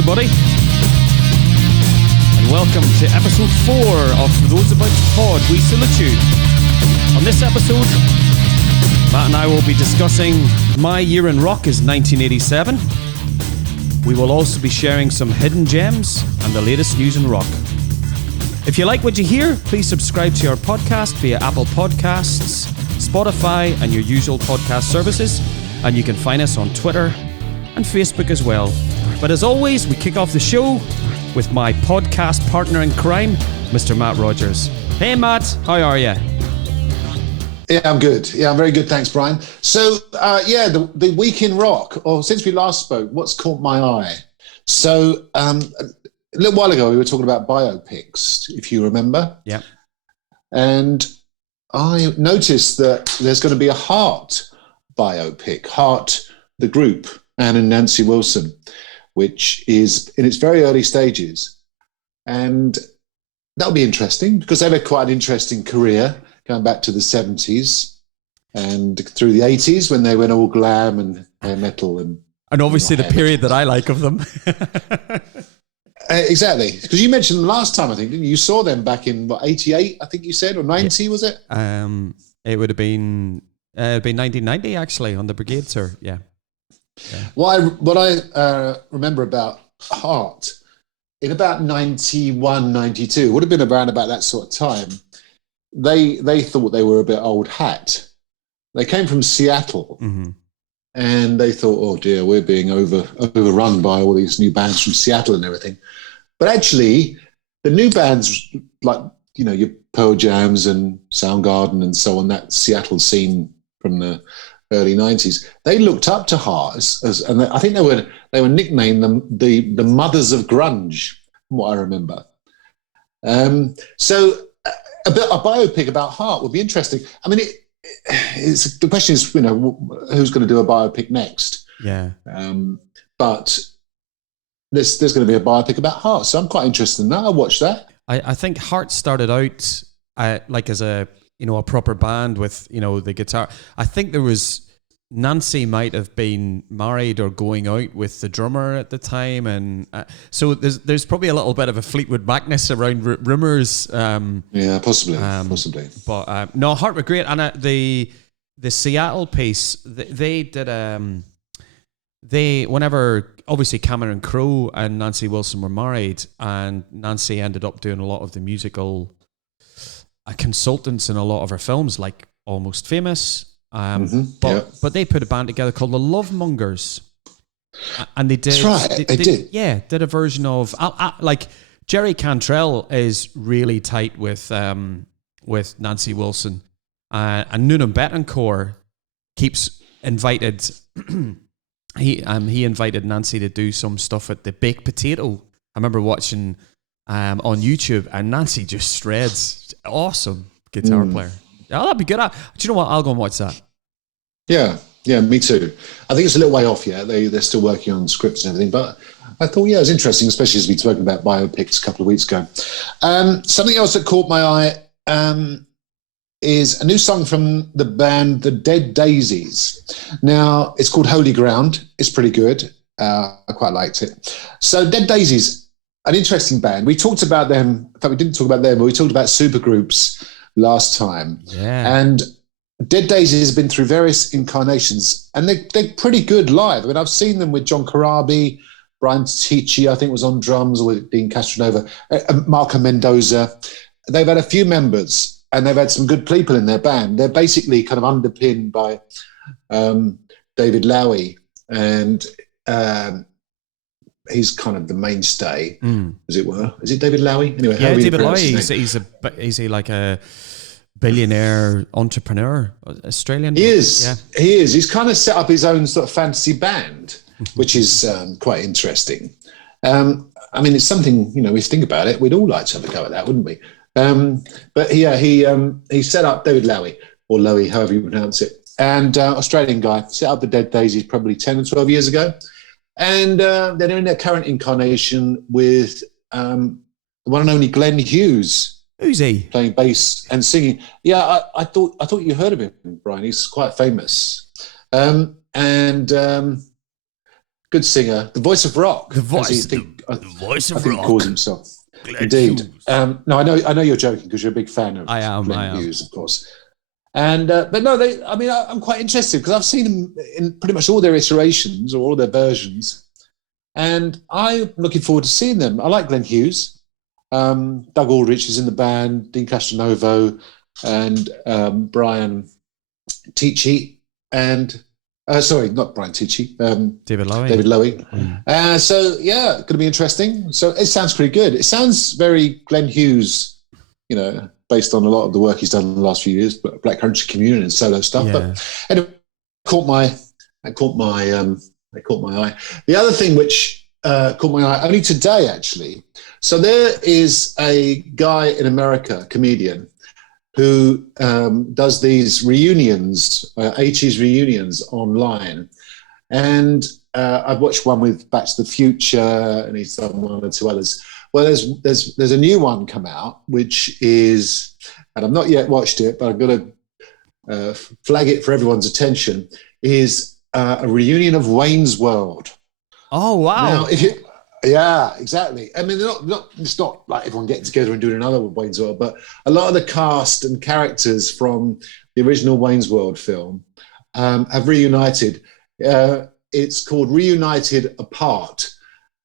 everybody, and welcome to episode 4 of For Those About to Pod, We Salute You. On this episode, Matt and I will be discussing My Year in Rock is 1987. We will also be sharing some hidden gems and the latest news in rock. If you like what you hear, please subscribe to our podcast via Apple Podcasts, Spotify, and your usual podcast services. And you can find us on Twitter and Facebook as well. But as always, we kick off the show with my podcast partner in crime, Mr. Matt Rogers. Hey, Matt, how are you? Yeah, I'm good. Yeah, I'm very good. Thanks, Brian. So, the week in rock, or since we last spoke, what's caught my eye? So, a little while ago, we were talking about biopics, if you remember. Yeah. And I noticed that there's going to be a Heart biopic, Heart, the group, Anne and Nancy Wilson, which is in its very early stages. And that'll be interesting because they've had quite an interesting career going back to the 70s and through the 80s when they went all glam and hair metal. And obviously the period that I like of them. Exactly. Because you mentioned last time, I think, didn't you? You saw them back in, 88, I think you said, or 90, was it? It would have been 1990, actually, on the Brigade tour, yeah. What I remember about Heart, in about 91, 92, would have been around about that sort of time, they thought they were a bit old hat. They came from Seattle, mm-hmm. and they thought, oh dear, we're being overrun by all these new bands from Seattle and everything. But actually, the new bands, like, you know, your Pearl Jams and Soundgarden and so on, that Seattle scene from the early 90s, they looked up to Heart and I think they were nicknamed the mothers of grunge, from what I remember. So a biopic about Heart would be interesting. I mean, the question is, you know, who's going to do a biopic next? Yeah. But there's going to be a biopic about Heart, so I'm quite interested in that. I'll watch that. I think Heart started out like as a proper band with, you know, the guitar. I think there was, Nancy might have been married or going out with the drummer at the time, and so there's probably a little bit of a Fleetwood Macness around rumours. Yeah, possibly. But no, Heart were great, and the Seattle piece, they did whenever obviously Cameron Crowe and Nancy Wilson were married, and Nancy ended up doing a lot of the musical consultants in a lot of her films, like Almost Famous. But they put a band together called the Love Mongers, and they did. That's right, they did. Yeah, did a version of like Jerry Cantrell is really tight with Nancy Wilson, and Noonan Betancourt keeps invited. He invited Nancy to do some stuff at the Baked Potato. I remember watching on YouTube, and Nancy just shreds. Awesome guitar player. Oh, that'd be good. Do you know what? I'll go and watch that. Yeah, me too. I think it's a little way off yet. They're still working on scripts and everything, but I thought, yeah, it was interesting, especially as we spoke about biopics a couple of weeks ago. Something else that caught my eye is a new song from the band The Dead Daisies. Now, it's called Holy Ground. It's pretty good. I quite liked it. So Dead Daisies, an interesting band. We talked about them. In fact, we didn't talk about them, but we talked about supergroups last time. Yeah. And Dead Daisies has been through various incarnations, and they're pretty good live. I mean, I've seen them with John Corabi, Brian Ticci, I think was on drums, or with Dean Castronova, Marco Mendoza. They've had a few members, and they've had some good people in their band. They're basically kind of underpinned by David Lowie, and he's kind of the mainstay, as it were. Is it David Lowie? Anyway, yeah, David Lowie. He's like a billionaire entrepreneur, Australian. He is. Yeah. He is. He's kind of set up his own sort of fantasy band, which is quite interesting. I mean, it's something, you know, if you think about it, we'd all like to have a go at that, wouldn't we? But yeah, he set up David Lowie, or Lowie, however you pronounce it, and Australian guy, set up the Dead Daisies probably 10 or 12 years ago. And they're in their current incarnation with the one and only Glenn Hughes. Who's he? Playing bass and singing. Yeah, I thought you heard of him, Brian. He's quite famous. good singer, the voice of rock. The voice, the voice of I think rock. he calls himself. Glenn Indeed. Hughes. No, I know you're joking because you're a big fan of Glenn Hughes, of course. And but no, I'm quite interested because I've seen them in pretty much all their iterations or all their versions, and I'm looking forward to seeing them. I like Glenn Hughes. Doug Aldrich is in the band, Dean Castronovo, and Brian Tichy, and sorry, not Brian Tichy, David Lowie. David Lowie. So yeah, going to be interesting. So it sounds pretty good. It sounds very Glenn Hughes, based on a lot of the work he's done in the last few years, but Black Country Communion and solo stuff. Yeah. But anyway, that caught my eye. The other thing which caught my eye only today, actually. So there is a guy in America, comedian, who does these reunions, 80s reunions online. And I've watched one with Back to the Future, and he's done one or two others. Well, there's a new one come out, which is, and I've not yet watched it, but I'm going to flag it for everyone's attention, is a reunion of Wayne's World. Oh, wow. Now, yeah, exactly. I mean, it's not like everyone getting together and doing another Wayne's World, but a lot of the cast and characters from the original Wayne's World film have reunited. It's called Reunited Apart.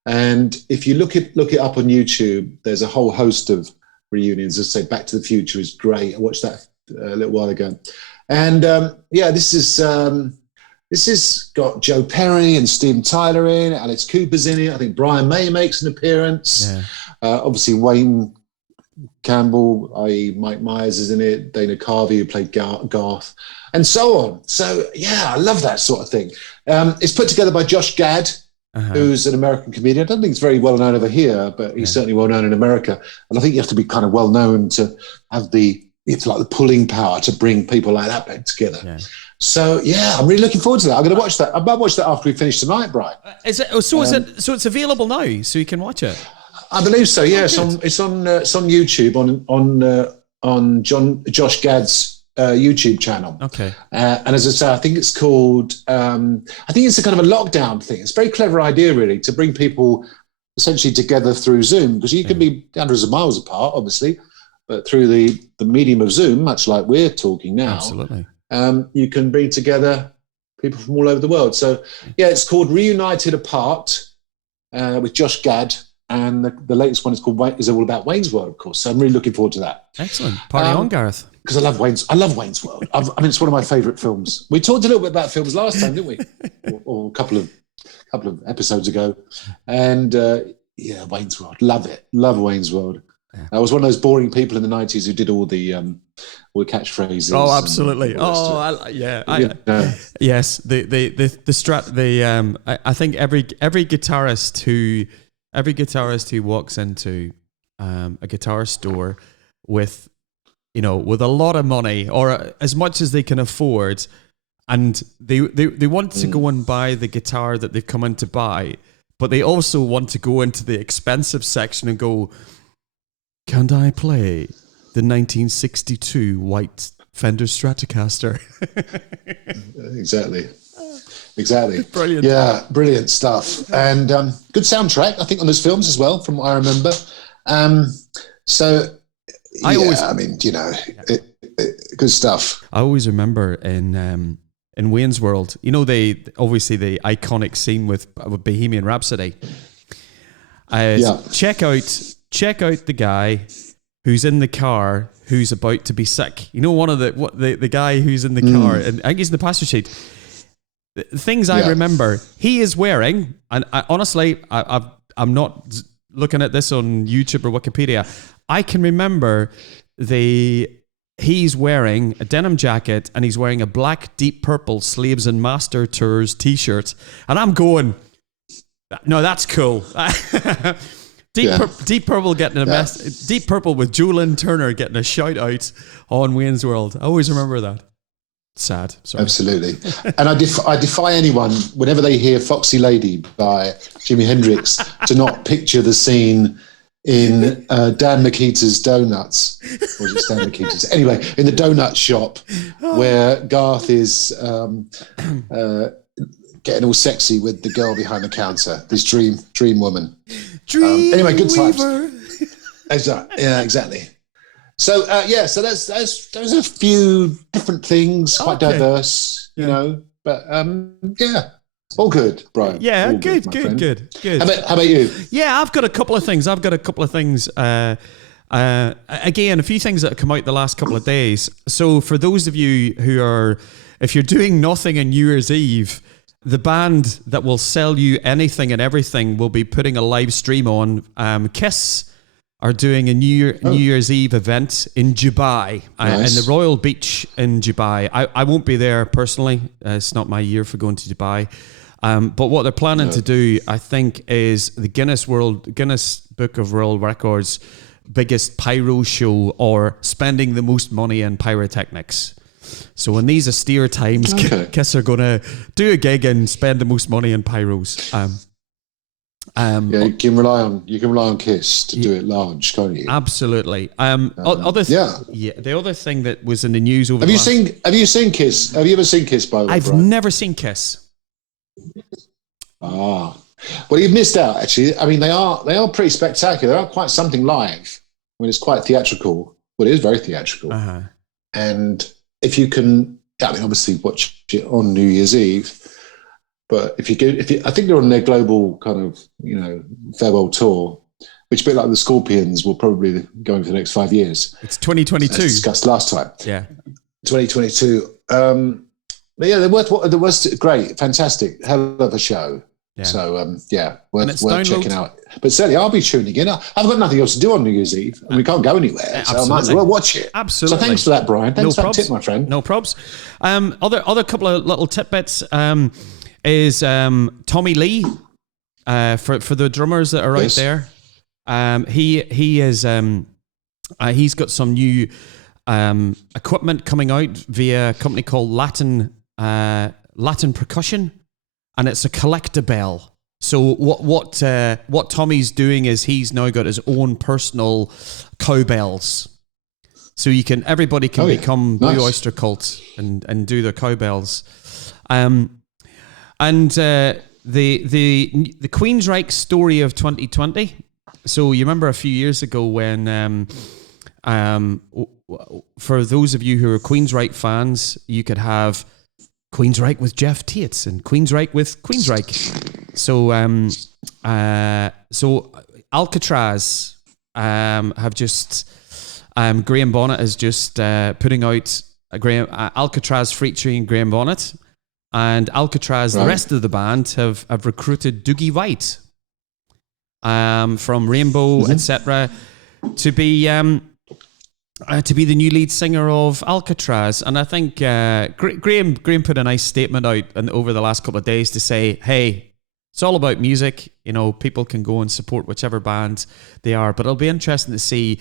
And if you look it up on YouTube, there's a whole host of reunions. As I say, Back to the Future is great. I watched that a little while ago. And this has got Joe Perry and Steven Tyler in it. Alex Cooper's in it. I think Brian May makes an appearance. Yeah. Obviously, Wayne Campbell, i.e. Mike Myers, is in it. Dana Carvey, who played Garth, and so on. So, yeah, I love that sort of thing. It's put together by Josh Gad, who's an American comedian. I don't think he's very well known over here, but he's certainly well known in America. And I think you have to be kind of well known to have the pulling power to bring people like that back together. Yeah. So yeah, I'm really looking forward to that. I'm going to watch that. I might watch that after we finish tonight, Brian. Is it? So it's available now, so you can watch it. I believe so. Yeah, it's on YouTube on Josh Gad's YouTube channel. Okay. And as I say, I think it's called. I think it's a kind of a lockdown thing. It's a very clever idea, really, to bring people essentially together through Zoom, because you can be hundreds of miles apart, obviously, but through the medium of Zoom, much like we're talking now. Absolutely. You can bring together people from all over the world. So, yeah, it's called Reunited Apart with Josh Gad, and the latest one is all about Wayne's World, of course. So I'm really looking forward to that. Excellent. Party on, Gareth. Because I love Wayne's World. I mean, it's one of my favourite films. We talked a little bit about films last time, didn't we? or a couple of episodes ago. And Wayne's World. Love it. Love Wayne's World. Yeah. I was one of those boring people in the 90s who did all the catchphrases. Oh, absolutely. Yes. I think every guitarist who walks into a guitar store with a lot of money or as much as they can afford, and they want to go and buy the guitar that they've come in to buy, but they also want to go into the expensive section and go, "Can I play the 1962 white Fender Stratocaster?" Exactly. Brilliant. Yeah, brilliant stuff. And good soundtrack, I think, on those films as well, from what I remember. Good stuff. I always remember in Wayne's World, obviously the iconic scene with Bohemian Rhapsody. Check out the guy who's in the car who's about to be sick. One of the guy who's in the car, and I think he's in the passenger seat. The things I remember, he is wearing, and I'm not looking at this on YouTube or Wikipedia. I can remember he's wearing a denim jacket and he's wearing a black Deep Purple Slaves and Master Tours t-shirt, and I'm going, no, that's cool. Deep Purple getting Deep Purple with Julian Turner getting a shout out on Wayne's World. I always remember that. Sad. Sorry. Absolutely. And I defy anyone, whenever they hear Foxy Lady by Jimi Hendrix, to not picture the scene in Dan Makita's Donuts. Or is it Dan Makita's? Anyway, in the donut shop where Garth is getting all sexy with the girl behind the counter, this dream woman. Anyway, good times. Exactly. Yeah, exactly. So so there's a few different things, quite diverse, you know. But all good, Brian. Yeah, all good. How about you? Yeah, I've got a couple of things. Again, a few things that have come out the last couple of days. So for those of you who are, if you're doing nothing on New Year's Eve, the band that will sell you anything and everything will be putting a live stream on. Kiss are doing a New Year's Eve event in Dubai, in the Royal Beach in Dubai. I won't be there personally. It's not my year for going to Dubai. But what they're planning to do, I think, is the Guinness Book of World Records biggest pyro show, or spending the most money in pyrotechnics. So in these austere times, Kiss are going to do a gig and spend the most money in pyros. You can rely on Kiss to do it large, can't you? Absolutely. The other thing that was in the news over. Have you seen Kiss? Have you ever seen Kiss? By the way, I've never seen Kiss. Well, you've missed out. Actually, I mean, they are pretty spectacular. They are quite something live. I mean, it's quite theatrical. Well, it is very theatrical. And if you can, I mean, obviously watch it on New Year's Eve. But I think they're on their global kind of, farewell tour, which a bit like the Scorpions will probably be going for the next 5 years. It's 2022. As discussed last time. Yeah. 2022. But yeah, they were great, fantastic, hell of a show. Yeah. So worth checking out. But certainly, I'll be tuning in. I've got nothing else to do on New Year's Eve, and we can't go anywhere, so I might as well watch it. Absolutely. So thanks for that, Brian. Thanks for that tip, my friend. No probs. Other couple of little tidbits is Tommy Lee for the drummers that are out there. He is he's got some new equipment coming out via a company called Latin Percussion, and it's a collector bell. So what Tommy's doing is he's now got his own personal cowbells. So everybody can become Blue Oyster Cult and do their cowbells. And the Queensryche story of 2020. So you remember a few years ago when for those of you who are Queensryche fans, you could have Queensryche with Jeff Tate and Queensryche with Queensryche. So Alcatraz have just Graham Bonnet is just putting out Alcatraz featuring Graham Bonnet, and Alcatraz, the rest of the band have recruited Dougie White from Rainbow, etc., to be the new lead singer of Alcatraz. And I think Graham put a nice statement out over the last couple of days to say, hey, it's all about music. People can go and support whichever band they are, but it'll be interesting to see,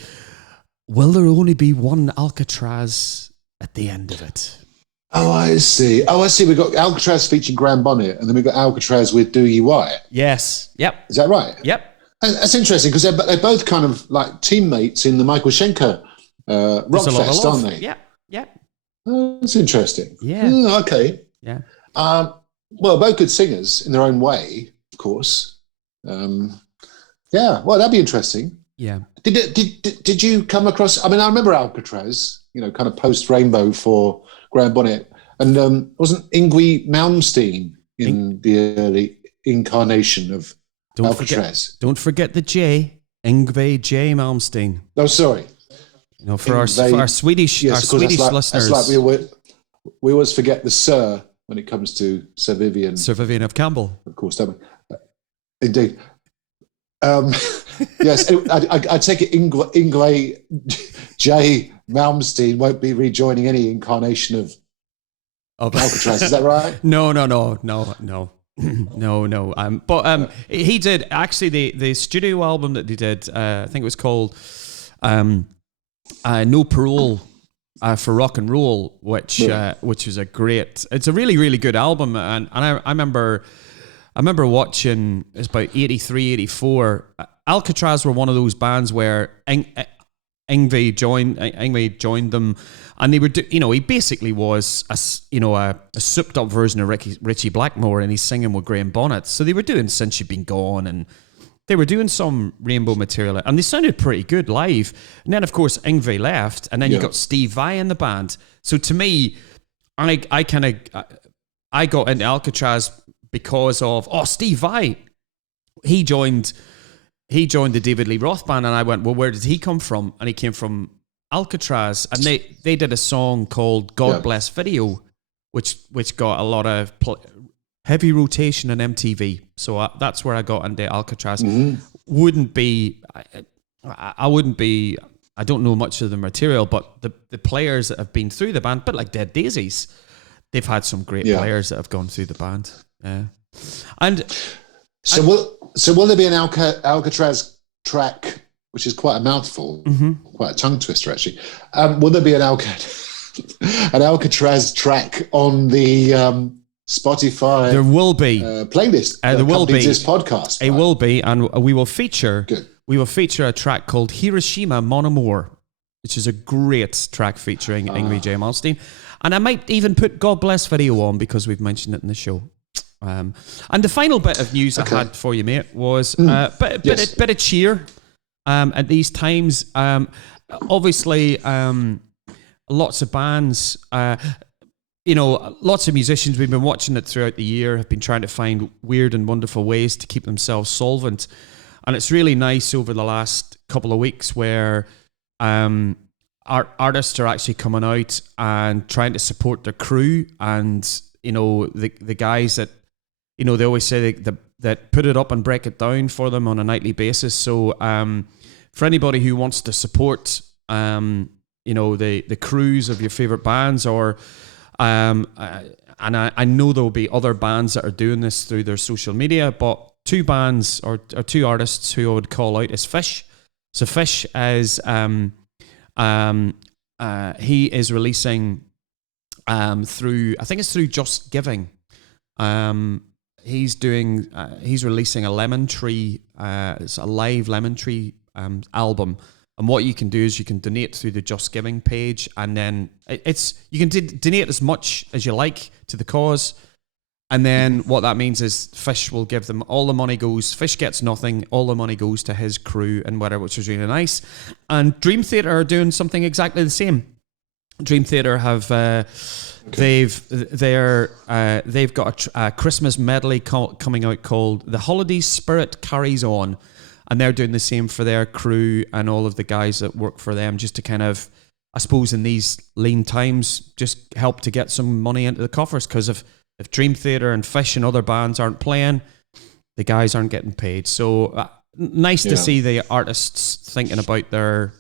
will there only be one Alcatraz at the end of it? Oh, I see. We've got Alcatraz featuring Graham Bonnet, and then we've got Alcatraz with Dougie White. Yes. Yep. Is that right? Yep. That's interesting because they're both kind of like teammates in the Michael Schenker Rockfest, aren't they? Yeah. Yeah. That's interesting. Yeah. Okay. Yeah. Well, both good singers in their own way, of course. Well, that'd be interesting. Yeah. Did you come across? I mean, I remember Alcatraz, kind of post Rainbow for Graham Bonnet, and wasn't Yngwie Malmsteen in the early incarnation of Alcatraz? Don't forget the J, Yngwie J Malmsteen. Oh, sorry. For our Swedish listeners, it's like we always forget the Sir when it comes to Sir Vivian of Campbell, of course, don't we? Indeed. Yes, I take it Yngwie J Malmsteen won't be rejoining any incarnation of Alcatraz. Is that right? No. But he did actually the studio album that they did. I think it was called No Parole for Rock and Roll, which was it's a really, really good album. And I remember watching, it's about 83, 84. Alcatraz were one of those bands where Yngwie joined them, and they were, he basically was a souped up version of Richie Blackmore, and he's singing with Graham Bonnet. So they were doing Since You've Been Gone, and they were doing some Rainbow material, and they sounded pretty good live. And then, of course, Yngwie left, and then you got Steve Vai in the band. So to me, I got into Alcatraz because of Steve Vai. He joined the David Lee Roth band, and I went, well, where did he come from? And he came from Alcatraz, and they did a song called God Bless Video, which got a lot of heavy rotation on MTV. So that's where I got into Alcatraz. I don't know much of the material, but the players that have been through the band, but like Dead Daisies, they've had some great players that have gone through the band. Yeah. Will there be an Alcatraz track, which is quite a mouthful, quite a tongue twister actually? Will there be an Alcatraz track on the Spotify? There will be playlist. There will be this podcast. It will be, and we will feature. Good. We will feature a track called Hiroshima Mon Amour, which is a great track featuring Yngwie J. Malmsteen. And I might even put God Bless Video on because we've mentioned it in the show. And the final bit of news I had for you, mate, was a bit of cheer at these times. Obviously, lots of bands, lots of musicians, we've been watching it throughout the year, have been trying to find weird and wonderful ways to keep themselves solvent. And it's really nice over the last couple of weeks where artists are actually coming out and trying to support their crew, and the guys that they always say that put it up and break it down for them on a nightly basis. So for anybody who wants to support the crews of your favorite bands, or and I know there will be other bands that are doing this through their social media, but two bands or two artists who I would call out is Fish. So Fish is he is releasing through, I think it's through Just Giving. He's releasing a Lemon Tree. It's a live Lemon Tree album. And what you can do is you can donate through the Just Giving page, and then you can donate as much as you like to the cause. And then what that means is Fish will give them all the money Fish gets nothing, all the money goes to his crew and whatever, which is really nice. And Dream Theater are doing something exactly the same. Dream Theater have they've got a Christmas medley coming out called The Holiday Spirit Carries On, and they're doing the same for their crew and all of the guys that work for them, just to kind of, I suppose, in these lean times, just help to get some money into the coffers, because if Dream Theater and Fish and other bands aren't playing, the guys aren't getting paid. So nice to see the artists thinking about the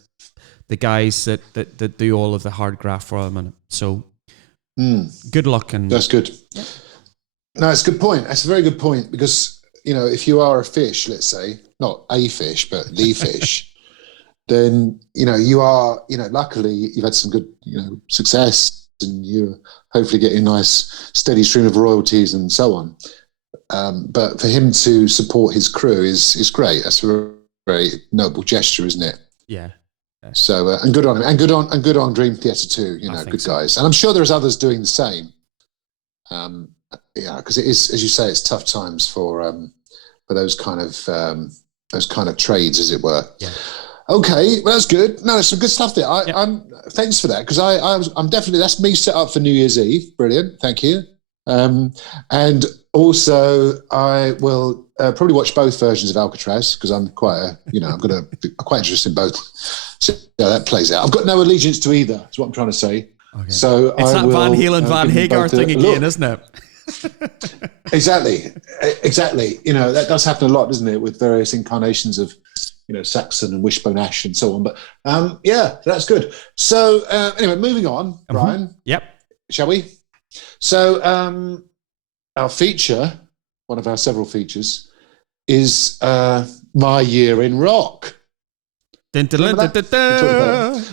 guys that do all of the hard graft for them. And so good luck. And that's good. No, it's a good point. That's a very good point, because, if you are a fish, let's say, not a fish, but the fish, then, you are, luckily you've had some good, success, and you're hopefully getting a nice steady stream of royalties and so on. But for him to support his crew is great. That's a very noble gesture, isn't it? Yeah. So and good on him, and good on Dream Theater too. Good guys, and I'm sure there's others doing the same. Because it is, as you say, it's tough times for those kind of trades, as it were. Yeah. Okay, well, that's good. No, there's some good stuff there. I'm thanks for that, because I'm definitely, that's me set up for New Year's Eve. Brilliant, thank you. And also I will probably watch both versions of Alcatraz, because I'm quite I'm quite interested in both. So that plays out. I've got no allegiance to either. That's what I'm trying to say. Okay. So it's that Van Halen, Van Hagar thing again, isn't it? Exactly. That does happen a lot, doesn't it, with various incarnations of Saxon and Wishbone Ash and so on. But that's good. So anyway, moving on, Brian. Yep. Shall we? So our feature, one of our several features, is My Year in Rock. Dun, dun, dun, dun, dun.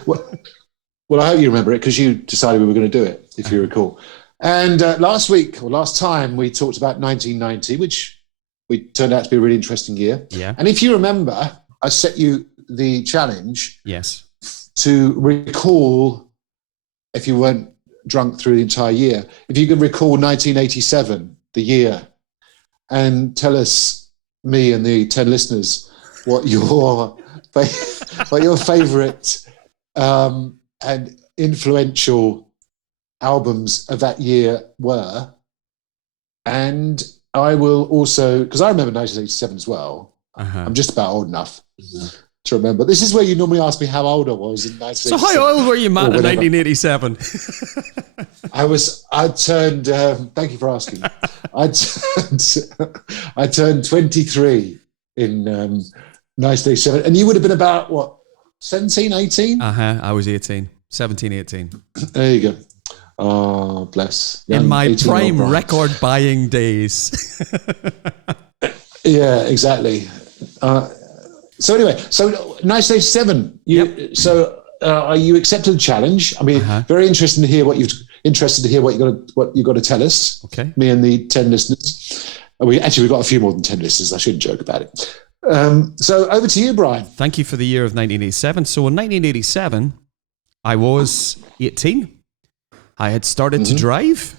Well, I hope you remember it, because you decided we were going to do it, if you recall. And last time, we talked about 1990, which turned out to be a really interesting year. Yeah. And if you remember, I set you the challenge. Yes. to recall, if you weren't drunk through the entire year, if you could recall 1987, the year, and tell us, me and the 10 listeners, what your favourite and influential albums of that year were. And I will also, because I remember 1987 as well. I'm just about old enough to remember. This is where you normally ask me how old I was in 1987. So how old were you, Matt, in 1987? I turned, thank you for asking. I turned 23 in 1987. And you would have been about, what, 17, 18? I was 18, 17, 18. There you go. Oh, bless. In my prime record buying days. Yeah, exactly. So anyway, so 1987. You accepted the challenge. I mean, very interested to hear what you've got to tell us. Okay. Me and the 10 listeners. We've got a few more than 10 listeners. I shouldn't joke about it. So over to you, Brian. Thank you for the year of 1987. So in 1987, I was 18. I had started to drive.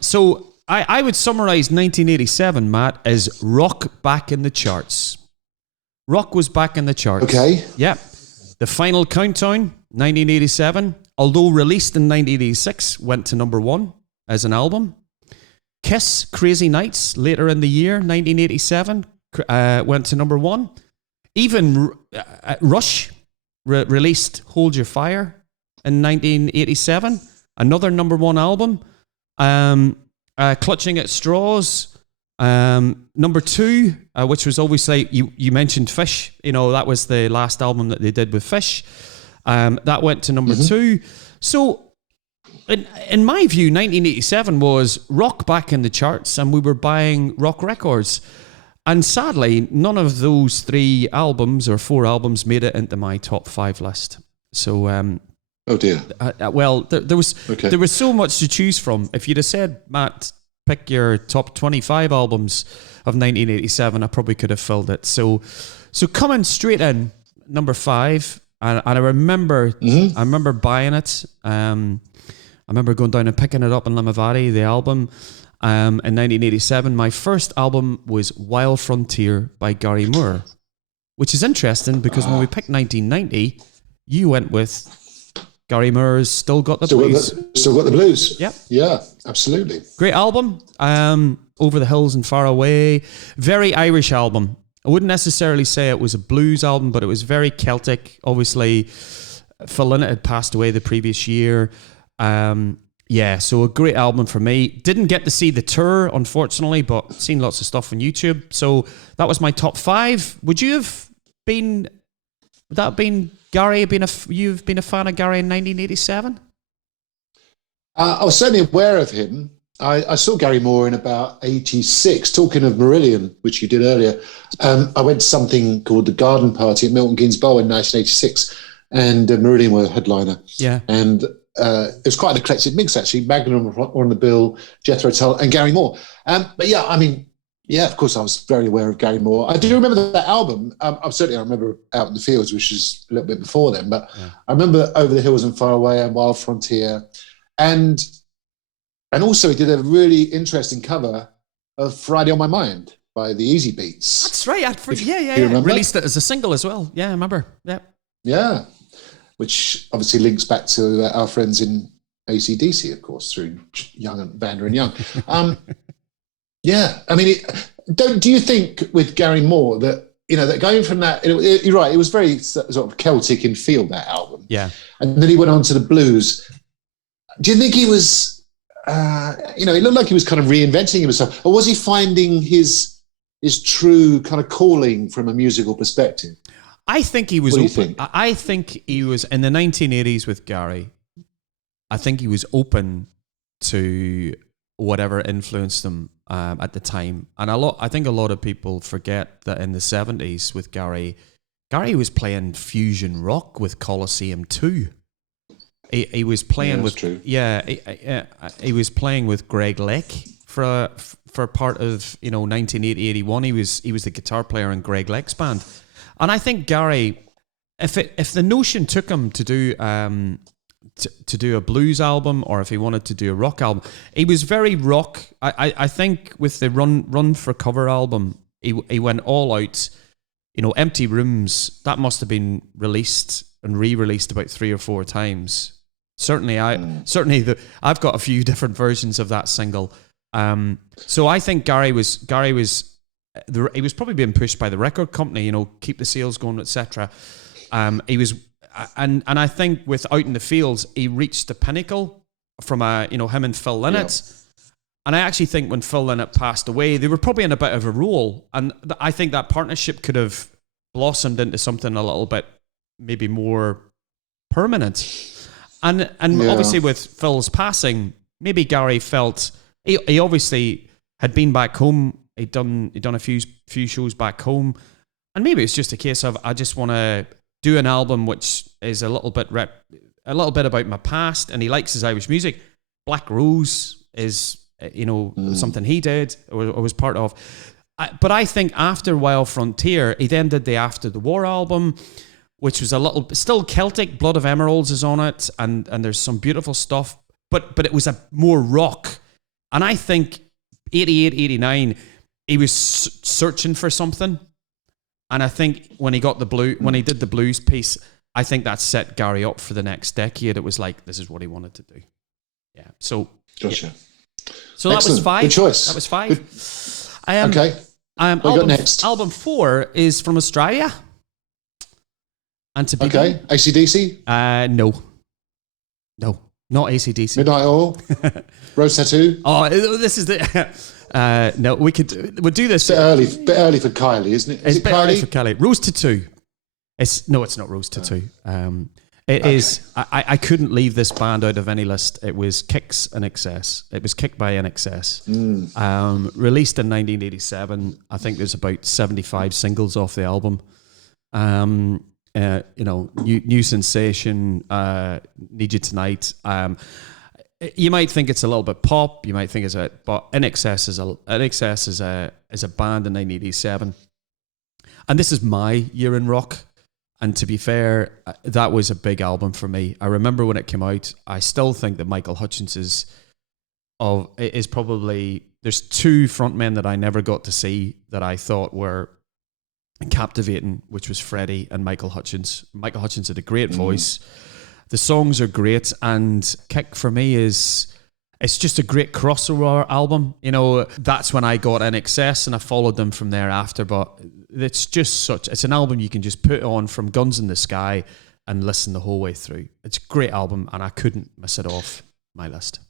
So I would summarize 1987, Matt, as rock back in the charts. Rock was back in the charts. Okay. Yeah. The Final Countdown, 1987, although released in 1986, went to number 1 as an album. Kiss, Crazy Nights, later in the year, 1987, went to number 1. Even Rush released Hold Your Fire in 1987, another number 1 album. Clutching at Straws, number 2, which was obviously, you mentioned Fish, that was the last album that they did with Fish. That went to number 2. So in my view, 1987 was rock back in the charts, and we were buying rock records. And sadly, none of those 3 albums or 4 albums made it into my top 5 list. So, oh dear. There was so much to choose from. If you'd have said, Matt, pick your top 25 albums of 1987, I probably could have filled it. So coming straight in, number 5, and I remember buying it. I remember going down and picking it up in Limavady, the album. In 1987, my first album was Wild Frontier by Gary Moore, which is interesting because when we picked 1990, you went with Gary Moore's Still Got the Blues. Still Got the Blues. Yep. Yeah, absolutely. Great album. Over the Hills and Far Away. Very Irish album. I wouldn't necessarily say it was a blues album, but it was very Celtic. Obviously, Phil Lynott had passed away the previous year. So a great album for me. Didn't get to see the tour, unfortunately, but seen lots of stuff on YouTube. So that was my top 5. Would have been Gary? You've been a fan of Gary in 1987? I was certainly aware of him. I saw Gary Moore in about 86. Talking of Marillion, which you did earlier, I went to something called the Garden Party at Milton Keynes Bowl in 1986, and Marillion were a headliner. Yeah. And it was quite an eclectic mix, actually. Magnum on the bill, Jethro Tull, and Gary Moore. But yeah, I mean, yeah, of course, I was very aware of Gary Moore. I do remember that album. I remember Out in the Fields, which is a little bit before then. But I remember Over the Hills and Far Away and Wild Frontier. And also he did a really interesting cover of Friday on My Mind by the Easy Beats. That's right. Released it as a single as well. Yeah, I remember. Yeah. Yeah. Which obviously links back to our friends in AC/DC, of course, through Vander and Young. Yeah, I mean, do you think with Gary Moore that that going from that, you're right, it was very sort of Celtic in feel, that album. Yeah, and then he went on to the blues. Do you think he was, he looked like he was kind of reinventing himself, or was he finding his true kind of calling from a musical perspective? I think he was open. I think he was in the 1980s with Gary. I think he was open to whatever influenced him at the time. And I think a lot of people forget that in the 70s with Gary was playing fusion rock with Colosseum 2. He was playing with true. He was playing with Greg Lake for part of 1980-81. He was the guitar player in Greg Lake's band. And I think Gary, if the notion took him to do to do a blues album, or if he wanted to do a rock album, he was very rock. I think with the Run for Cover album, he went all out. Empty Rooms, that must have been released and re-released about 3 or 4 times. Certainly, I've got a few different versions of that single. So I think Gary was he was probably being pushed by the record company, keep the sales going, etc. He was, and I think with Out in the Fields, he reached the pinnacle from him and Phil Lynott. Yeah. And I actually think when Phil Lynott passed away, they were probably in a bit of a role. And I think that partnership could have blossomed into something a little bit maybe more permanent. And obviously with Phil's passing, maybe Gary felt he obviously had been back home. He'd done a few shows back home, and maybe it's just a case of I just want to do an album which is a little bit about my past. And he likes his Irish music. Black Rose is something he did or was part of. But I think after Wild Frontier, he then did the After the War album, which was a little still Celtic. Blood of Emeralds is on it, and there's some beautiful stuff. But it was a more rock. And I think 88, 89, he was searching for something. And I think when he did the blues piece, I think that set Gary up for the next decade. It was like, this is what he wanted to do. Yeah. So gotcha. Yeah. So that was 5. Good choice. That was 5. Okay. What got next? Album 4 is from Australia. And to begin, okay. AC/DC? No, not AC/DC. Midnight Oil? Rose Tattoo? Oh, this is the... no, we'll do this. Bit early for Kylie, isn't it? It's a bit early for Kylie. Rose Tattoo. It's not Rose Tattoo. It is. I couldn't leave this band out of any list. It was Kicks and Excess. It was Kicked by INXS. Released in 1987. I think there's about 75 singles off the album. New Sensation, Need You Tonight. You might think it's a little bit pop. You might think it's but INXS is a band in 1987, and this is my year in rock. And to be fair, that was a big album for me. I remember when it came out. I still think that Michael Hutchence is probably... There's 2 frontmen that I never got to see that I thought were captivating, which was Freddie and Michael Hutchence. Michael Hutchence had a great voice. The songs are great, and Kick for me it's just a great crossover album. That's when I got INXS, and I followed them from there after. But it's an album you can just put on from Guns in the Sky and listen the whole way through. It's a great album, and I couldn't miss it off my list.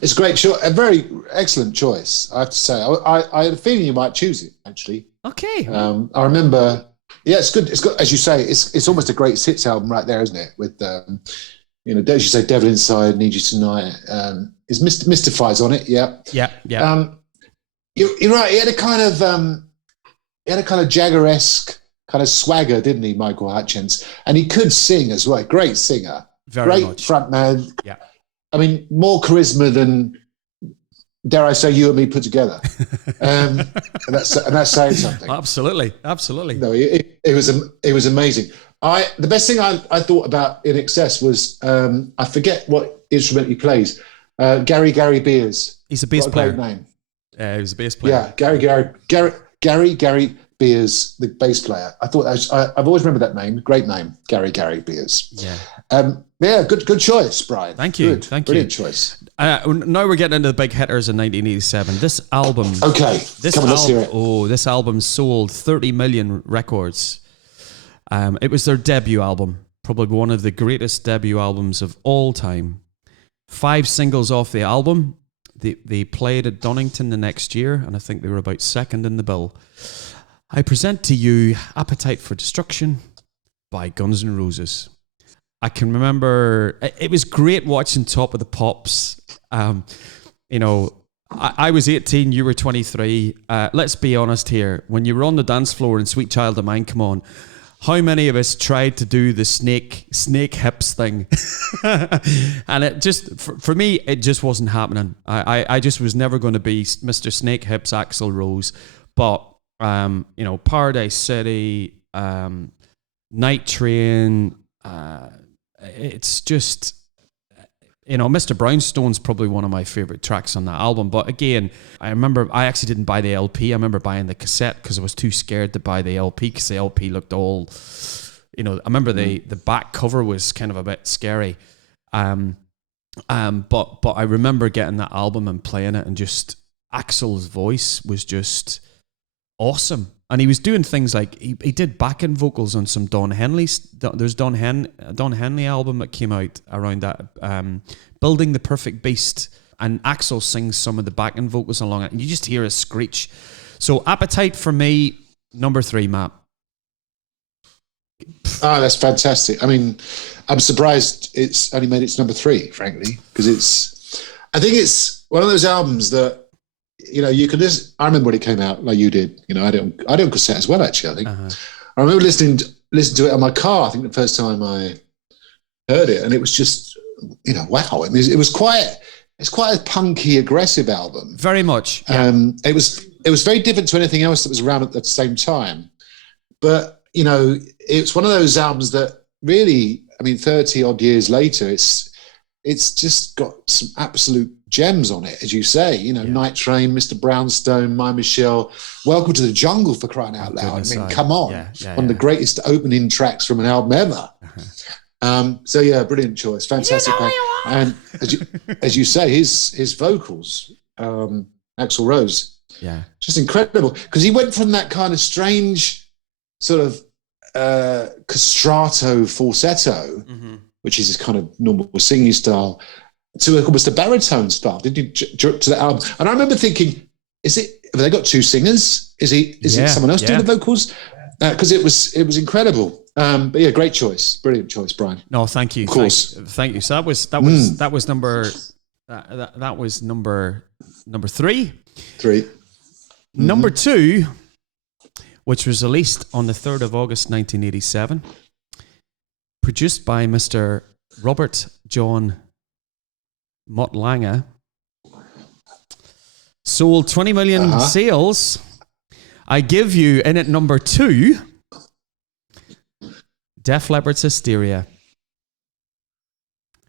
It's a great choice, a very excellent choice, I have to say. I had a feeling you might choose it, actually. Okay. I remember, yeah, it's good. It's good, as you say, it's almost a great hits album right there, isn't it? With, as you say, Devil Inside, Need You Tonight. Is Mystifies on it? Yeah. Yeah. You're right. He had a kind of Jagger-esque kind of swagger, didn't he, Michael Hutchence? And he could sing as well. Great singer. Great frontman. Yeah. I mean, more charisma than, dare I say, you and me put together. And that's saying something. Absolutely. No, it was amazing. The best thing I thought about INXS was, I forget what instrument he plays. Gary Beers. He's a bass player. Great name. He was a bass player. Yeah, Gary Beers, the bass player. I thought I've always remembered that name. Great name, Gary Beers. Yeah. Good choice, Brian. Thank you. Brilliant choice. Now we're getting into the big hitters in 1987. This album. Okay. Let's hear it. Oh, this album sold 30 million records. It was their debut album, probably one of the greatest debut albums of all time. 5 singles off the album. They played at Donington the next year, and I think they were about second in the bill. I present to you Appetite for Destruction by Guns N' Roses. I can remember it was great watching Top of the Pops. I was 18, you were 23. Let's be honest here. When you were on the dance floor and Sweet Child of Mine come on, how many of us tried to do the snake hips thing? And it just, for me, it just wasn't happening. I just was never going to be Mr. Snake Hips Axl Rose. But, Paradise City, Night Train. It's just, Mr. Brownstone's probably one of my favorite tracks on that album. But again, I remember I actually didn't buy the LP. I remember buying the cassette because I was too scared to buy the LP because the LP looked all, I remember the back cover was kind of a bit scary. But I remember getting that album and playing it, and just Axl's voice was just awesome. And he was doing things like he did backing vocals on some Don Henley. There's Don Henley album that came out around that, Building the Perfect Beast, and Axl sings some of the backing vocals along it, and you just hear a screech. So Appetite for me, number 3, Matt. Oh, that's fantastic. I mean, I'm surprised it's only made its number 3, frankly, because I think it's one of those albums that, you can listen. I remember when it came out, like you did. I did on cassette as well, actually. I think I remember listening to it on my car. I think the first time I heard it, and it was just, wow. I mean, it's quite a punky, aggressive album. Very much. Yeah. It was very different to anything else that was around at the same time. But it's one of those albums that really, 30 odd years later, it's just got some absolute gems on it, as you say. Night Train, Mr. Brownstone, My Michelle, Welcome to the Jungle, for crying out loud. Come on. One of the greatest opening tracks from an album ever. Brilliant choice. Fantastic. And as you say, his vocals, Axl Rose, just incredible. Because he went from that kind of strange sort of castrato falsetto, which is his kind of normal singing style, to almost a baritone style. Did you to that album? And I remember thinking, have they got 2 singers? Is it someone else doing the vocals? Because it was incredible. But yeah, great choice, brilliant choice, Brian. No, thank you. Of course, thank you. So that was number that was number 3. 3. Number 2, which was released on the 3rd of August 1987, produced by Mr. Robert John Mutt Lange, sold 20 million sales. I give you in at number 2, Def Leppard's Hysteria.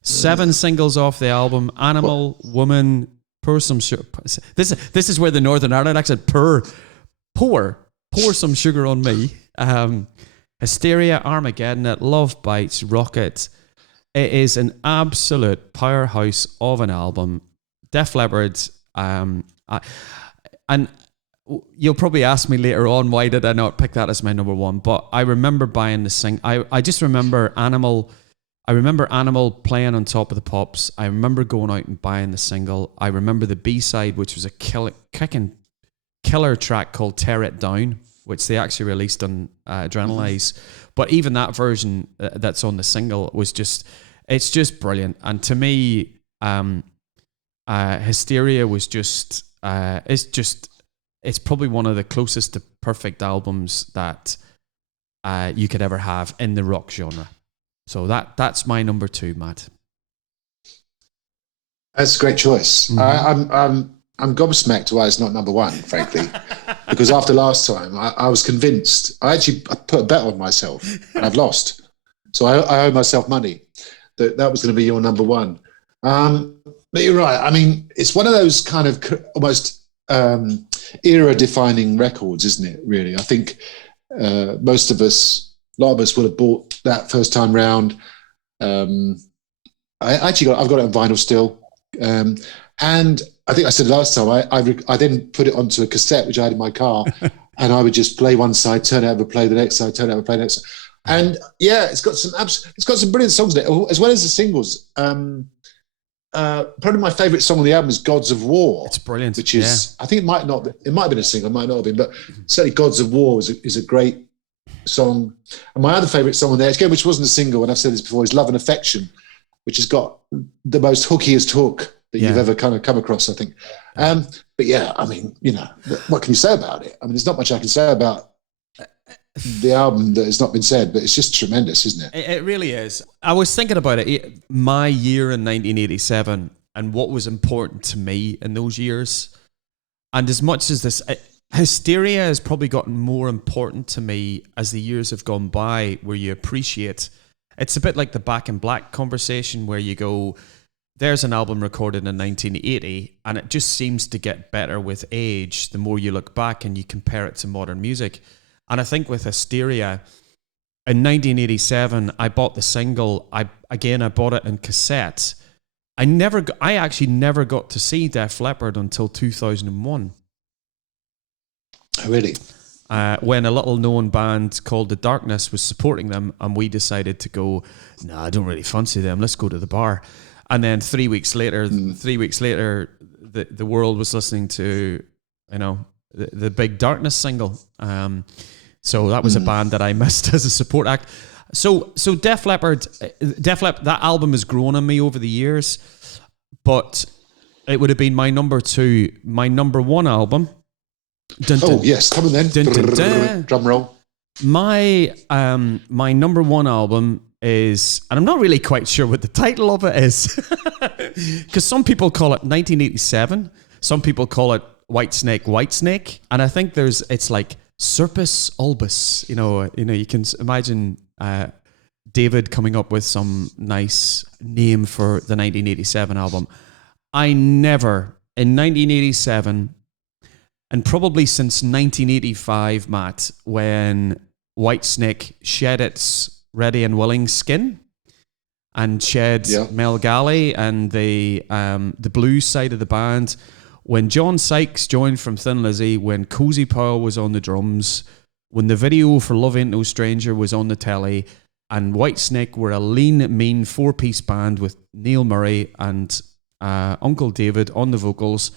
7 singles off the album: Animal, Woman, Pour Some Sugar. This is where the Northern Ireland accent, pour some sugar on me. Hysteria, Armageddon, Love Bites, Rocket. It is an absolute powerhouse of an album. Def Leppard, and you'll probably ask me later on, why did I not pick that as my number 1? But I remember buying the I just remember Animal. I remember Animal playing on Top of the Pops. I remember going out and buying the single. I remember the B-side, which was a killer track called Tear It Down, which they actually released on Adrenalize. But even that version that's on the single was it's just brilliant. And to me, Hysteria was it's probably one of the closest to perfect albums that you could ever have in the rock genre. So that's my number 2, Matt. That's a great choice. I'm gobsmacked why it's not number 1, frankly, because after last time I was convinced. I put a bet on myself and I've lost, so I owe myself money that was going to be your number 1. But you're right. It's one of those kind of almost era-defining records, isn't it? Really, I think a lot of us would have bought that first time round. I've got it on vinyl still, and I think I said last time I then put it onto a cassette which I had in my car, and I would just play one side, turn it over, play the next side, turn it over, play the next side. And yeah, it's got some brilliant songs in it, as well as the singles. Probably my favourite song on the album is "Gods of War." It's brilliant, which is I think it might have been a single, it might not have been, but certainly "Gods of War" is a great song. And my other favourite song on there, again, which wasn't a single, and I've said this before, is "Love and Affection," which has got the most hookiest hook that you've ever kind of come across, I think. But yeah, what can you say about it? There's not much I can say about the album that has not been said, but it's just tremendous, isn't it? It really is. I was thinking about it, my year in 1987, and what was important to me in those years. And as much as this, Hysteria has probably gotten more important to me as the years have gone by, where you appreciate. It's a bit like the Back in Black conversation, where you go, there's an album recorded in 1980, and it just seems to get better with age the more you look back and you compare it to modern music. And I think with Hysteria, in 1987, I bought the single. I bought it in cassette. I actually never got to see Def Leppard until 2001. Oh, really? When a little known band called The Darkness was supporting them, and we decided to go, no, I don't really fancy them. Let's go to the bar. And then 3 weeks later, the world was listening to, the Big Darkness single. So that was a band that I missed as a support act. So Def Leppard, that album has grown on me over the years, but it would have been my number 2, my number 1 album. Dun, dun, yes, come on then. Dun, dun, dun. Drum roll. My number 1 album is, and I'm not really quite sure what the title of it is, because some people call it 1987, some people call it Whitesnake, and I think it's like Surpus Albus. You can imagine David coming up with some nice name for the 1987 album. I never, in 1987, and probably since 1985, Matt, when Whitesnake shed its Ready and Willing skin and shed Mel Galley and the blues side of the band, when John Sykes joined from Thin Lizzy, when Cozy Powell was on the drums, when the video for Love Ain't No Stranger was on the telly, and Whitesnake were a lean, mean 4-piece band with Neil Murray and Uncle David on the vocals.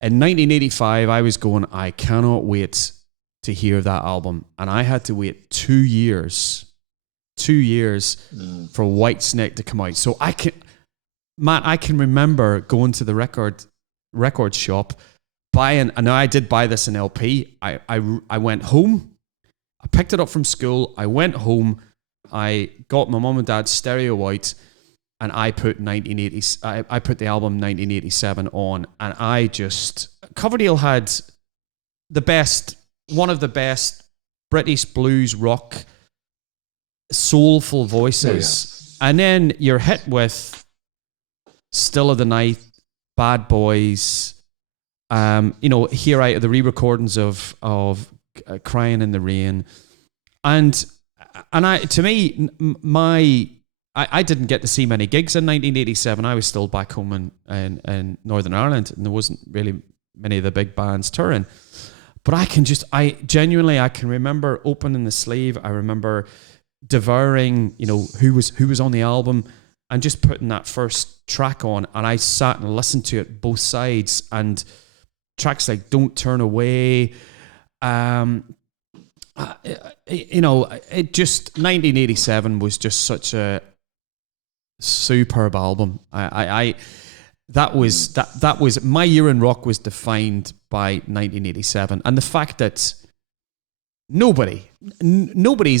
In 1985, I was going, I cannot wait to hear that album. And I had to wait 2 years for Whitesnake to come out. So I can remember going to the record shop, buying, and I did buy this in LP. I went home, I picked it up from school, I went home, I got my mum and dad's stereo out, and I put I put the album 1987 on, and Coverdale had one of the best British blues rock soulful voices. And then you're hit with Still of the Night, Bad Boys, Here Out of the re-recordings of Crying in the Rain. And I didn't get to see many gigs in 1987. I was still back home in Northern Ireland, and there wasn't really many of the big bands touring. But I can remember opening the sleeve. I remember devouring, who was on the album, and just putting that first track on, and I sat and listened to it both sides, and tracks like Don't Turn Away, 1987 was just such a superb album. That was my year in rock was defined by 1987, and the fact that nobody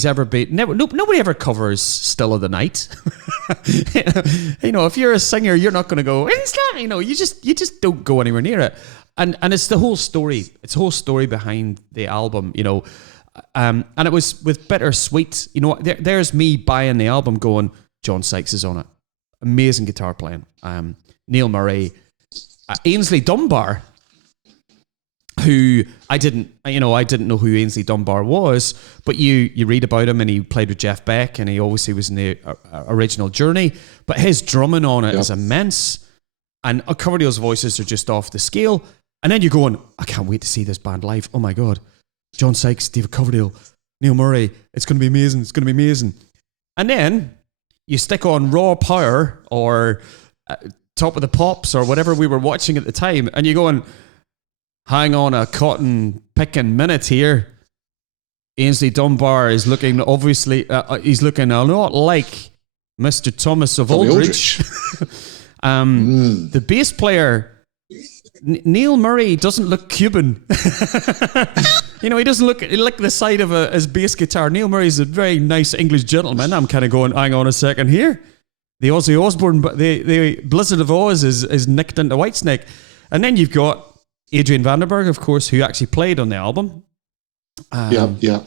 ever covers Still of the Night. If you're a singer, you're not going to go, it's not, you just don't go anywhere near it. And it's the whole story. It's the whole story behind the album, and it was with Bittersweet. There's me buying the album going, John Sykes is on it. Amazing guitar playing. Neil Murray, Ainsley Dunbar, who I didn't know who Ainsley Dunbar was, but you read about him, and he played with Jeff Beck, and he obviously was in the original Journey, but his drumming on it is immense, and Coverdale's voices are just off the scale. And then you're going, I can't wait to see this band live. Oh my God. John Sykes, David Coverdale, Neil Murray. It's going to be amazing. It's going to be amazing. And then you stick on Raw Power or Top of the Pops or whatever we were watching at the time, and you're going, hang on a cotton picking minute here. Ainsley Dunbar is looking, obviously, he's looking a lot like Mr. Thomas of Aldridge. The bass player, Neil Murray, doesn't look Cuban. He doesn't look like the side of his bass guitar. Neil Murray's a very nice English gentleman. I'm kind of going, hang on a second here. The Ozzy Osbourne, but the Blizzard of Oz is nicked into Whitesnake. And then you've got Adrian Vandenberg, of course, who actually played on the album. Yeah.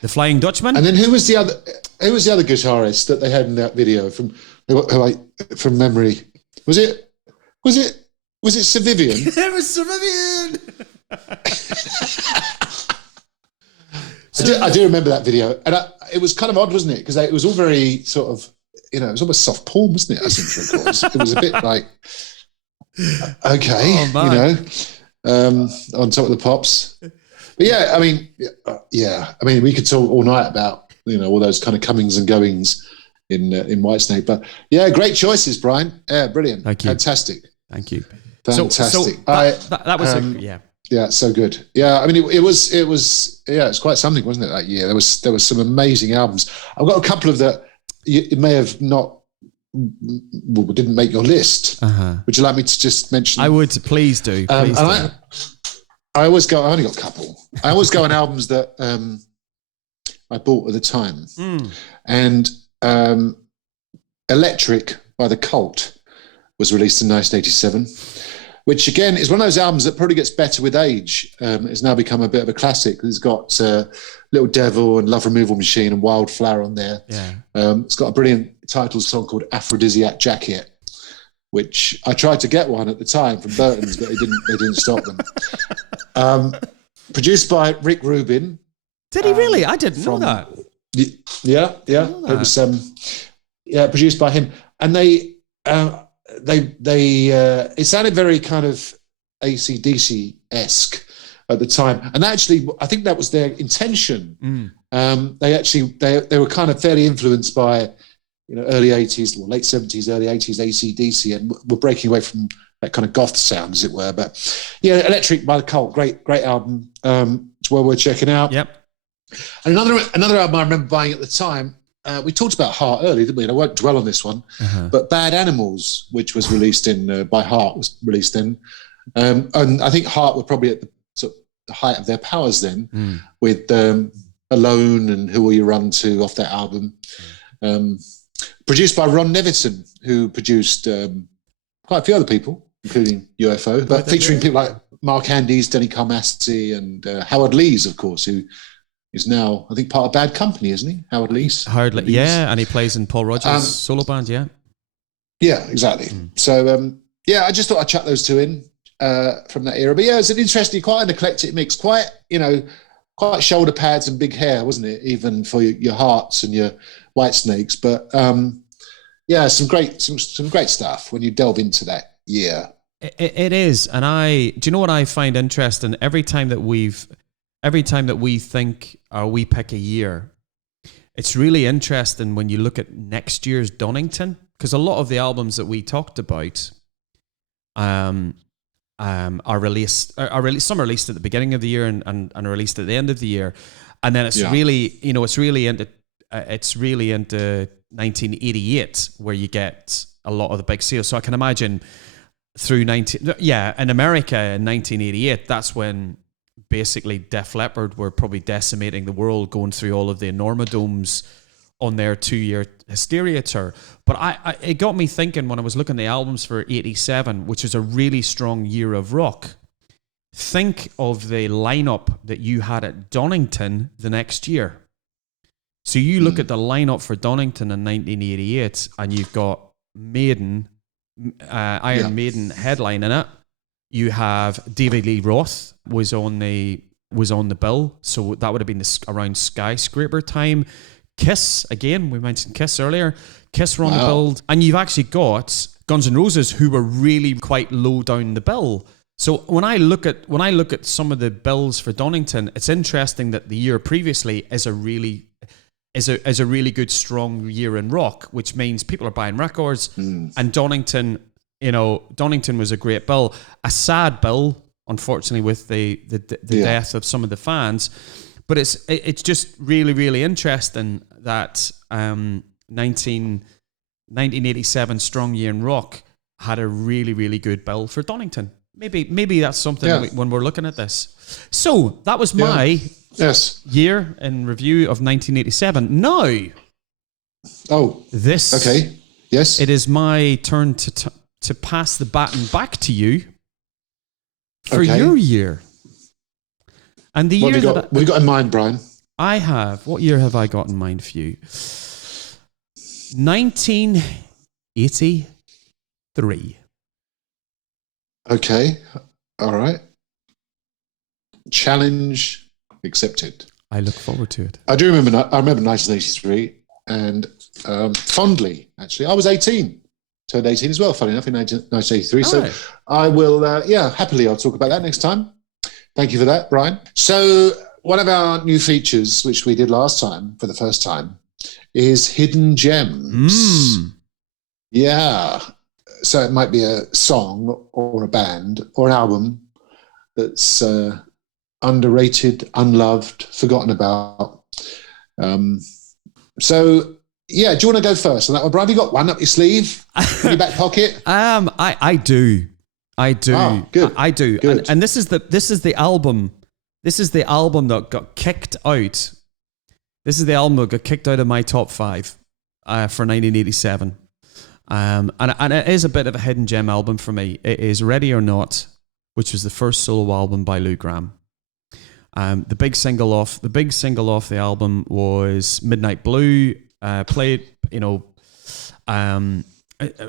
The Flying Dutchman. And then who was the other guitarist that they had in that video from memory? Was it Sir Vivian? It was Sir Vivian. I do remember that video, and it was kind of odd, wasn't it? Because it was all very sort of, it was almost soft porn, wasn't it? I seem to recall. It was a bit like, okay, on top of the pops. But yeah, I mean, we could talk all night about all those kind of comings and goings in Whitesnake. But yeah, great choices, Brian. Yeah, brilliant. Thank you. Fantastic. Thank you. Fantastic. So that was Yeah, so good. Yeah, I mean, it was quite something, wasn't it? That year there was some amazing albums. I've got a couple of that it may have not didn't make your list. Would you like me to just mention? I would. Please do. Please do. I always go. I only got a couple. I always go on albums that I bought at the time, and Electric by The Cult was released in 1987. Which again is one of those albums that probably gets better with age. It's now become a bit of a classic. It's got Little Devil and Love Removal Machine and Wildflower on there. Yeah. It's got a brilliant title song called Aphrodisiac Jacket, which I tried to get one at the time from Burton's, but they didn't stop them. Produced by Rick Rubin. Did he really? I didn't know that. Yeah. It was produced by him, and they it sounded very kind of AC/DC-esque at the time, and actually I think that was their intention. They were kind of fairly influenced by early 80s or late 70s, early 80s AC/DC, and were breaking away from that kind of goth sound, as it were. But yeah, Electric by The Cult, great album. It's well worth checking out. Yep. And another album I remember buying at the time. We talked about Heart earlier, didn't we? And I won't dwell on this one, but Bad Animals, which was released by Heart, was released then, and I think Heart were probably at the height of their powers then, with Alone and Who Will You Run To off that album, produced by Ron Nevinson, who produced quite a few other people, including UFO, but featuring people like Mark Andes, Denny Carmassi, and Howard Lees, of course, who is now, I think, part of Bad Company, isn't he? Howard Lees. Yeah, and he plays in Paul Rodgers' solo band, yeah. Yeah, exactly. So, I just thought I'd chuck those two in from that era. But yeah, it's an interesting, quite an eclectic mix, quite shoulder pads and big hair, wasn't it? Even for your Hearts and your Whitesnakes. But some great stuff when you delve into that year. It is. And do you know what I find interesting? Every time that we think or we pick a year, it's really interesting when you look at next year's Donington, because a lot of the albums that we talked about are released. Some are released at the beginning of the year and are released at the end of the year, and then it's really into 1988 where you get a lot of the big sales. So I can imagine in America in 1988, that's when basically Def Leppard were probably decimating the world, going through all of the Enormodomes on their 2-year Hysteria tour. But it got me thinking when I was looking at the albums for 87, which is a really strong year of rock. Think of the lineup that you had at Donington the next year. So you look at the lineup for Donington in 1988, and you've got Maiden, Iron Maiden headlining it. You have David Lee Roth was on the bill, so that would have been around Skyscraper time. Kiss, again, we mentioned Kiss earlier. Kiss were on the bill, and you've actually got Guns N' Roses, who were really quite low down the bill. So when I look at some of the bills for Donington, it's interesting that the year previously is a really good strong year in rock, which means people are buying records, and Donington was a great bill. A sad bill, unfortunately, with the death of some of the fans. But it's just really, really interesting that 1987 Strong Year in Rock had a really, really good bill for Donington. Maybe that's something when we're looking at this. So that was my year in review of 1987. Now, it is my turn to pass the baton back to you for your year. And the year what have you got in mind, Brian? I have. What year have I got in mind for you? 1983. Okay. All right. Challenge accepted. I look forward to it. I remember 1983, and fondly, actually. I was 18. Turned 18 as well, funny enough, in 1983. All so right. I will, happily, I'll talk about that next time. Thank you for that, Brian. So one of our new features, which we did last time for the first time, is Hidden Gems. Yeah. So it might be a song or a band or an album that's underrated, unloved, forgotten about. So, yeah, do you want to go first on that one, Brian? Have you got one up your sleeve, in your back pocket? I do. Oh, good. I do. Good. And this is the album. This is the album that got kicked out. This is the album that got kicked out of my top 5 for 1987. And it is a bit of a hidden gem album for me. It is Ready or Not, which was the first solo album by Lou Gramm. The big single off the album was Midnight Blue. Played,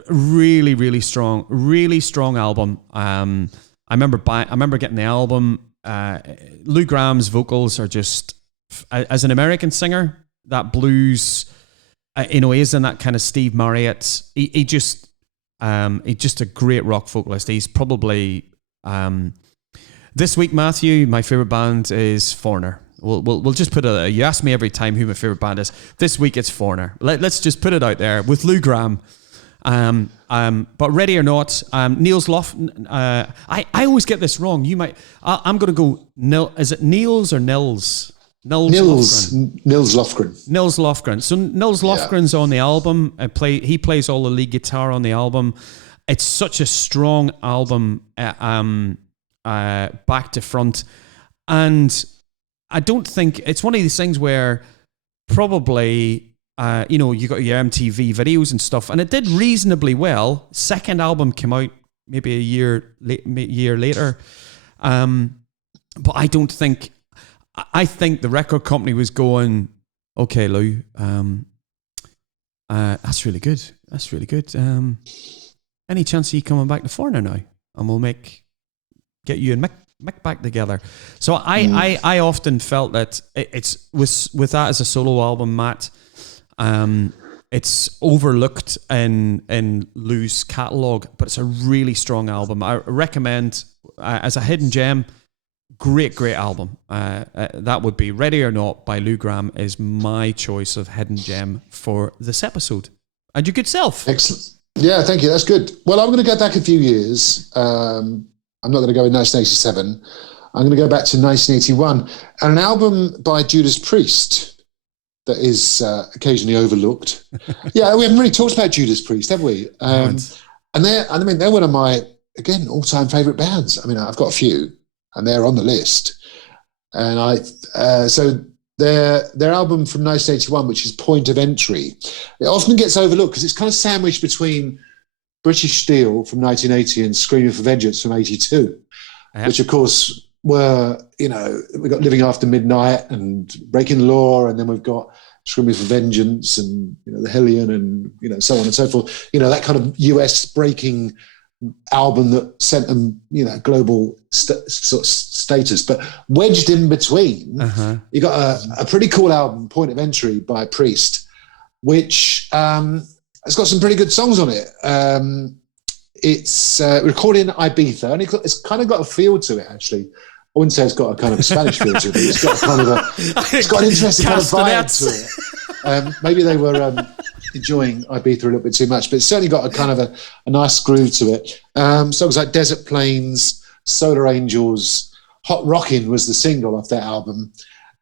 really, really strong album. I remember getting the album. Lou Gramm's vocals are just, as an American singer, that blues, is in that kind of Steve Marriott. He's just a great rock vocalist. He's probably, this week, Matthew, my favorite band is Foreigner. We'll just put it. You ask me every time who my favorite band is. This week it's Foreigner. Let's just put it out there with Lou Gramm. But Ready or Not, Niels Lofgren. I always get this wrong. I'm going to go. Is it Niels or Nils? Nils Lofgren. Nils Lofgren. So Nils Lofgren's on the album. He plays all the lead guitar on the album. It's such a strong album, back to front, and I don't think it's one of these things where probably, you got your MTV videos and stuff, and it did reasonably well. Second album came out maybe a year later. But I think the record company was going, okay, Lou, that's really good. Any chance of you coming back to Foreigner now? And we'll get you and Mick back together. So I often felt that it's with that as a solo album, Matt, it's overlooked in Lou's catalogue, but it's a really strong album. I recommend as a hidden gem. Great album. That would be Ready or Not by Lou Gramm is my choice of hidden gem for this episode. And your good self. Excellent. Yeah, thank you. That's good. Well, I'm going to go back a few years. I'm not going to go in 1987. I'm going to go back to 1981 and an album by Judas Priest that is occasionally overlooked. Yeah, we haven't really talked about Judas Priest, have we? And they're one of my, again, all-time favourite bands. I mean, I've got a few, and they're on the list. And so their album from 1981, which is Point of Entry, it often gets overlooked because it's kind of sandwiched between British Steel from 1980 and Screaming for Vengeance from 82, which of course were, we've got Living After Midnight and Breaking the Law, and then we've got Screaming for Vengeance and, The Hellion and, so on and so forth. That kind of US breaking album that sent them, global sort of status. But wedged in between, you got a pretty cool album, Point of Entry by Priest, which it's got some pretty good songs on it. It's recorded in Ibiza, and it's kind of got a feel to it, actually. I wouldn't say it's got a kind of a Spanish feel to it, but it's got a kind of it's got an interesting kind of vibe to it. Maybe they were enjoying Ibiza a little bit too much, but it's certainly got a kind of a nice groove to it. Songs like Desert Plains, Solar Angels, Hot Rockin' was the single off that album,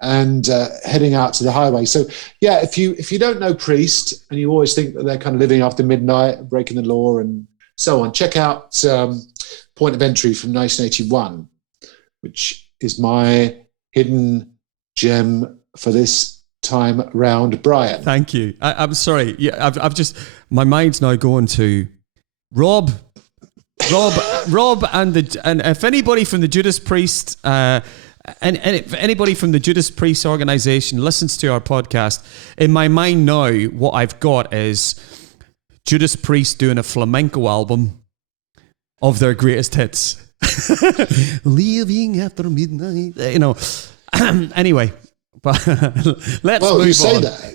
and Heading Out to the Highway. So yeah, if you don't know Priest and you always think that they're kind of living after midnight, breaking the law and so on, check out Point of Entry from 1981, which is my hidden gem for this time round, Brian. Thank you. I'm sorry. Yeah, I've just, my mind's now going to Rob. Rob, and if anybody from the Judas Priest, and if anybody from the Judas Priest organization listens to our podcast, in my mind now, what I've got is Judas Priest doing a flamenco album of their greatest hits. Leaving after midnight, anyway, but let's move on.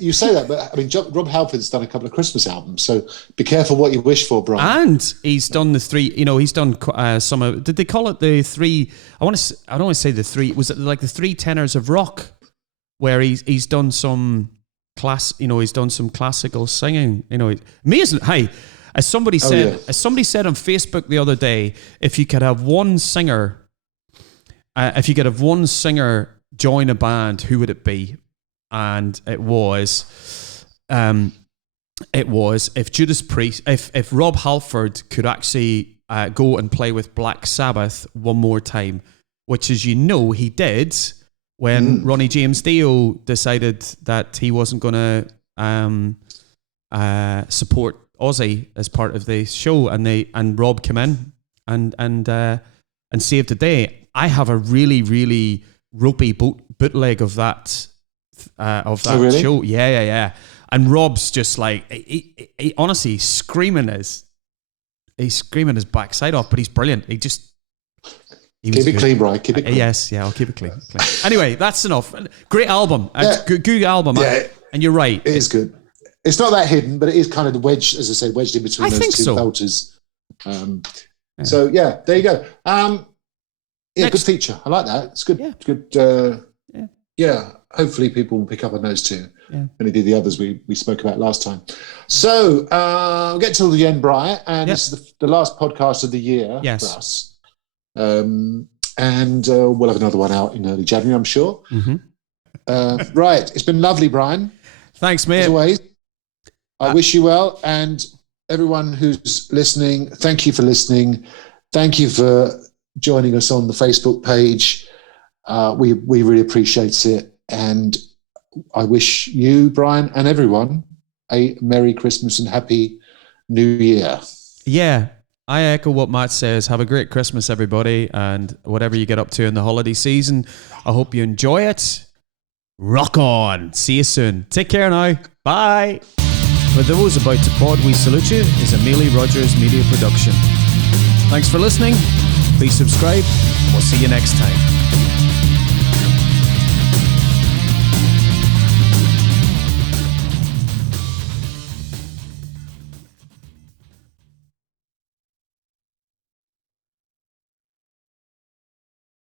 You say that, but I mean, Rob Halford's done a couple of Christmas albums, so be careful what you wish for, Brian. And he's done the three. He's done some of. Did they call it the three? I don't want to say the three. Was it like the three tenors of rock, where he's done some class? He's done some classical singing. Amazing. Hey. As somebody said on Facebook the other day, if you could have one singer join a band, who would it be? And it was if Judas Priest, if Rob Halford could actually go and play with Black Sabbath one more time, which, as you know, he did when Ronnie James Dio decided that he wasn't going to support Ozzy as part of the show, and Rob came in and saved the day. I have a really, really ropey bootleg of that really? show. Yeah. And Rob's just like he honestly screaming his backside off, but he's brilliant. Keep it clean, Brian. Keep it clean. Yes, I'll keep it clean. Anyway, that's enough. Great album. Good album. Yeah, and you're right. It is good. It's not that hidden, but it is kind of the wedge, as I say, wedged in between those two belters. So yeah, there you go. Good feature. I like that. It's good. Yeah. Good. Yeah. Hopefully people will pick up on those two. Yeah. And they did the others we spoke about last time. So we'll get till the end, Brian, and this is the last podcast of the year for us. And we'll have another one out in early January, I'm sure. Mm-hmm. Right. It's been lovely, Brian. Thanks, mate. As always. I wish you well, and everyone who's listening, thank you for listening. Thank you for joining us on the Facebook page. We really appreciate it, and I wish you, Brian, and everyone a Merry Christmas and Happy New Year. Yeah, I echo what Matt says. Have a great Christmas, everybody, and whatever you get up to in the holiday season, I hope you enjoy it. Rock on. See you soon. Take care now. Bye. For those about to pod, we salute you is a Mealy Rogers media production. Thanks for listening. Please subscribe. We'll see you next time.